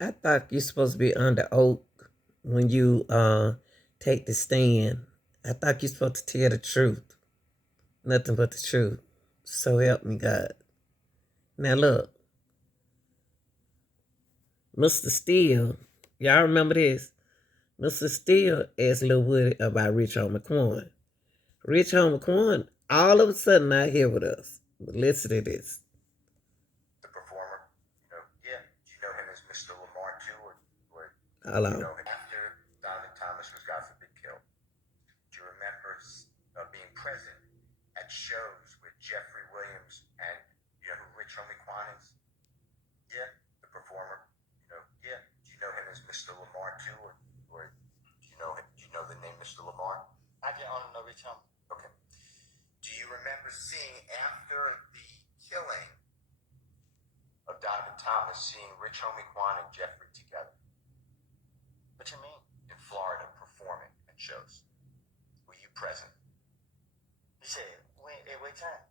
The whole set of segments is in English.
I thought you're supposed to be under oath when you take the stand. I thought you're supposed to tell the truth. Nothing but the truth. So help me God. Now look, Mr. Steele, y'all remember this? Mr. Steele asked Lil Woody about Rich Homie Quan. Rich Homie Quan all of a sudden not here with us. But listen to this. The performer, yeah, do you know him as Mr. Lamar too, or Hold on. After Donovan Thomas was, God forbid, killed, do you remember being present at shows with Jeffrey Williams and you know who Rich Homie Quan is? Yeah, the performer, yeah, do you know him as Mr. Lamar too, or do you know him? Do you know the name Mr. Lamar? I just only know Rich Homie. Okay. Do you remember seeing after the killing of Donovan Thomas, seeing Rich Homie Quan and Jeffrey together? What you mean? In Florida, performing at shows. Were you present? You said, at what time?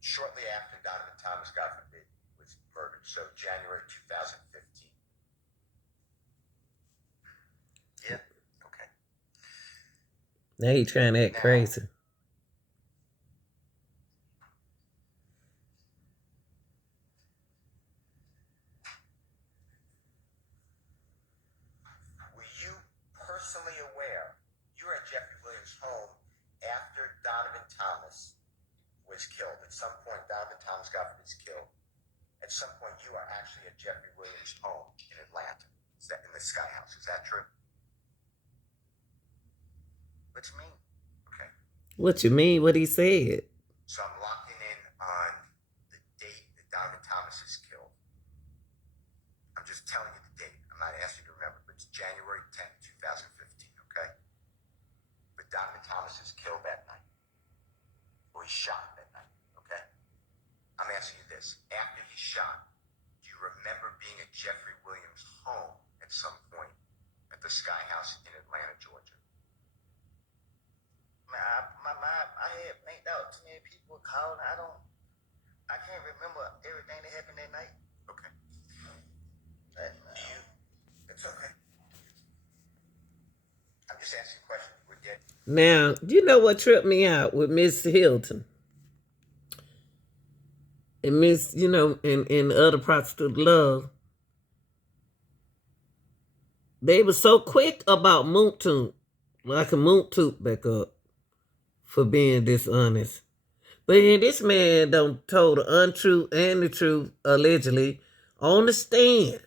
Shortly after Donovan Thomas, God forbid, was murdered. So January 2015. Yeah? Okay. Now he trying to act crazy. Were you personally aware you were at Jeffrey Williams' home after Donovan Thomas was killed? At some point, Donovan Thomas got killed. At some point, you are actually at Jeffrey Williams' home in Atlanta. Is that in the Sky House? Is that true? What you mean? Okay. What you mean? What he said? So I'm locking in on the date that Donovan Thomas is killed. I'm just telling you the date. I'm not asking you to remember, but it's January 10th, 2015, okay? But Donovan Thomas is killed that night. Or he's shot that night, okay? I'm asking you this. After he's shot, do you remember being at Jeffrey Williams' home at some point at the Sky House in Atlanta, Georgia? I had blanked out. Too many people called. I can't remember everything that happened that night. Okay. It's okay. I'm just asking questions. We're getting. Now, you know what tripped me out with Miss Hilton? And Miss, and other prostitute love. They were so quick about Moontoot. Well, I can Moontoot back up for being dishonest. But then this man done told the untruth and the truth, allegedly, on the stand.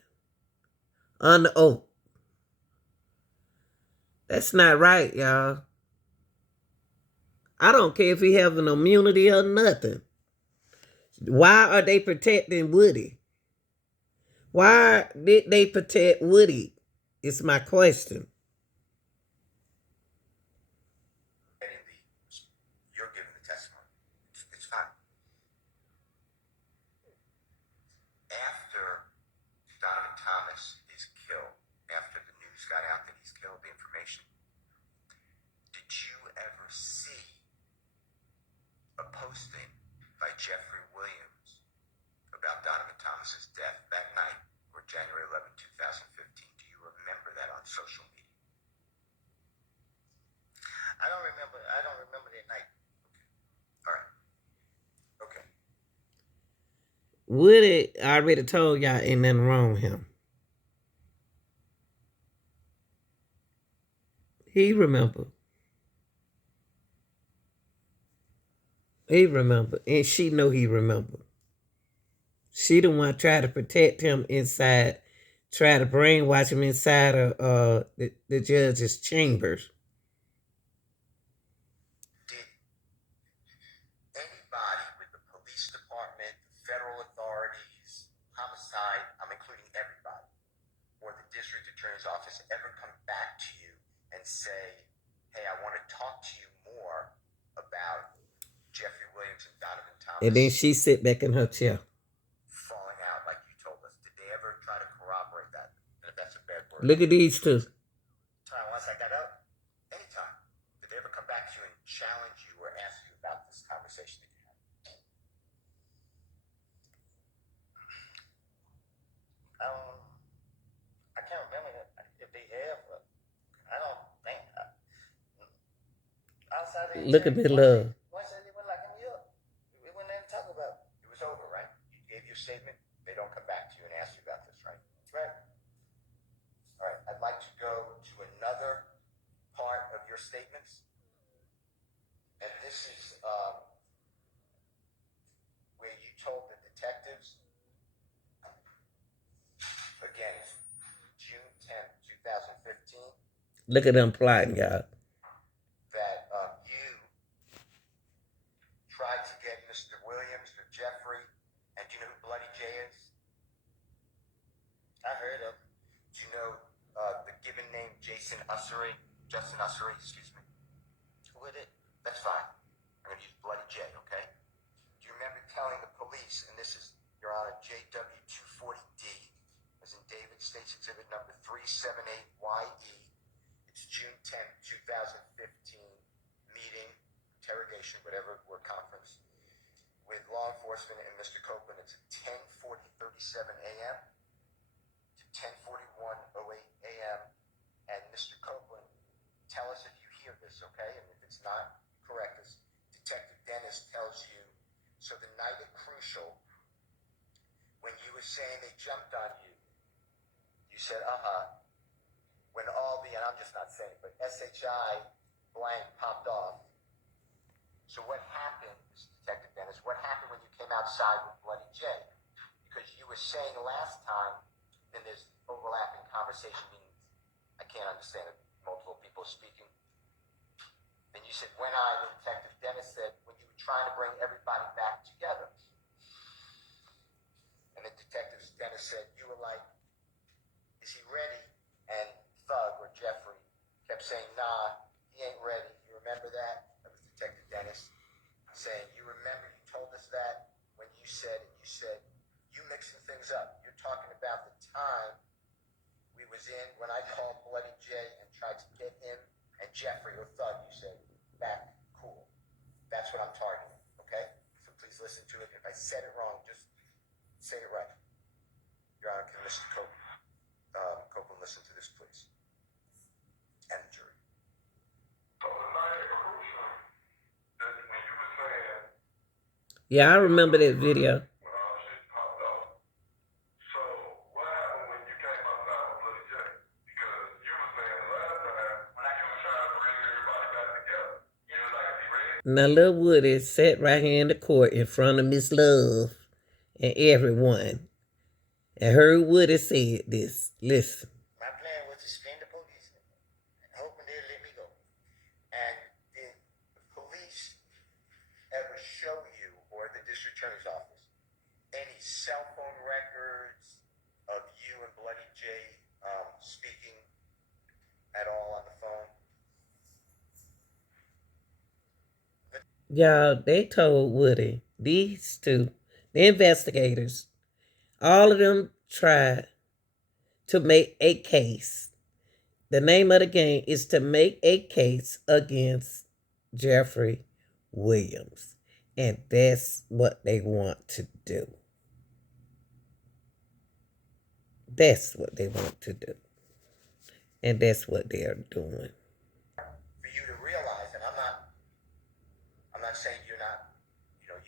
Under oath. That's not right, y'all. I don't care if he have an immunity or nothing. Why are they protecting Woody? Why did they protect Woody? It's my question. You're giving the testimony. It's fine. After Donovan Thomas is killed, after the news got out that he's killed, the information, did you ever see a posting by Jeffrey Williams about Donovan Thomas's death that night, or January 11, 2015? Do you remember that on social media? I don't remember that night. Okay. All right. Okay. Woody, I already told y'all ain't nothing wrong with him. He remember. He remember. And she know he remember. She the one try to protect him inside, try to brainwash him inside of the judge's chambers. Did anybody with the police department, the federal authorities, homicide, I'm including everybody, or the district attorney's office ever come back to you and say, hey, I want to talk to you more about Jeffrey Williams and Donovan Thomas? And then she sit back in her chair. Falling out like you told us. Did they ever try to corroborate that? And if that's a bad word. Look at these two. Once I got up, anytime. Did they ever come back to you and challenge you or ask you about this conversation that you had? Look at me, love. Once they wouldn't lock me up, we wouldn't let them talk about it. It was over, right? You gave your statement. They don't come back to you and ask you about this, right? Right. All right. I'd like to go to another part of your statements, and this is where you told the detectives. Again, it's June 10th, 2015. Look at them plotting, y'all. That you tried to get Mr. Williams or Jeffrey, and do you know who Bloody J is? I heard of. Do you know the given name Justin Ussery, excuse me? Who is it? That's fine. I'm going to use Bloody J, okay? Do you remember telling the police, and this is, Your Honor, JW240D, as in David States Exhibit number 378YE. It's June 10th, 2015, meeting, interrogation, whatever, or conference, with law enforcement and Mr. Copeland. It's at 10:37 a.m. to 10:08 a.m. And Mr. Copeland, tell us if you hear this, okay? And if it's not correct, as Detective Dennis tells you, so the night at Crucial, when you were saying they jumped on you, you said, when all the, and I'm just not saying, but SHI blank popped off. So what happened, Detective Dennis, what happened when you came outside with Bloody J? Because you were saying last time, and there's overlapping conversation, meaning I can't understand it, multiple people speaking. And you said, Detective Dennis said, when you were trying to bring everybody back together. And the Detective Dennis said, you were like, is he ready? And Thug, or Jeffrey, kept saying, nah, he ain't ready. You remember that? That was Detective Dennis saying, you remember you told us that when you said, you mixing things up. You're talking about the time we was in when I called Bloody J and tried to get him and Jeffrey, or Thug, you said, back, cool. That's what I'm targeting, okay? So please listen to it. If I said it wrong, just say it right. Your Honor, can Mr. Copeland listen to this, please? And the jury. Yeah, I remember that video. Now, Lil Woody sat right here in the court in front of Miss Love and everyone, and heard Woody said this. Listen. My plan was to spin the police and hoping they'd let me go. And did the police ever show you, or the district attorney's office, any cell phone records of you and Bloody J speaking at all on the phone? Y'all, they told Woody, these two, the investigators, all of them tried to make a case. The name of the game is to make a case against Jeffrey Williams. And that's what they want to do. That's what they want to do. And that's what they're doing. For you to realize, and I'm not saying you're not,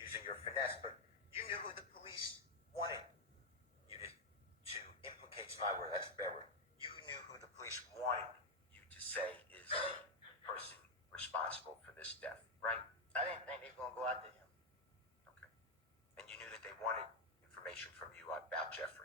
using your finesse, but you knew who the police wanted you to implicate's my word, that's a better word. You knew who the police wanted you to say is the person responsible for this death, right? I didn't think they were going to go after him. Okay. And you knew that they wanted information from you about Jeffrey.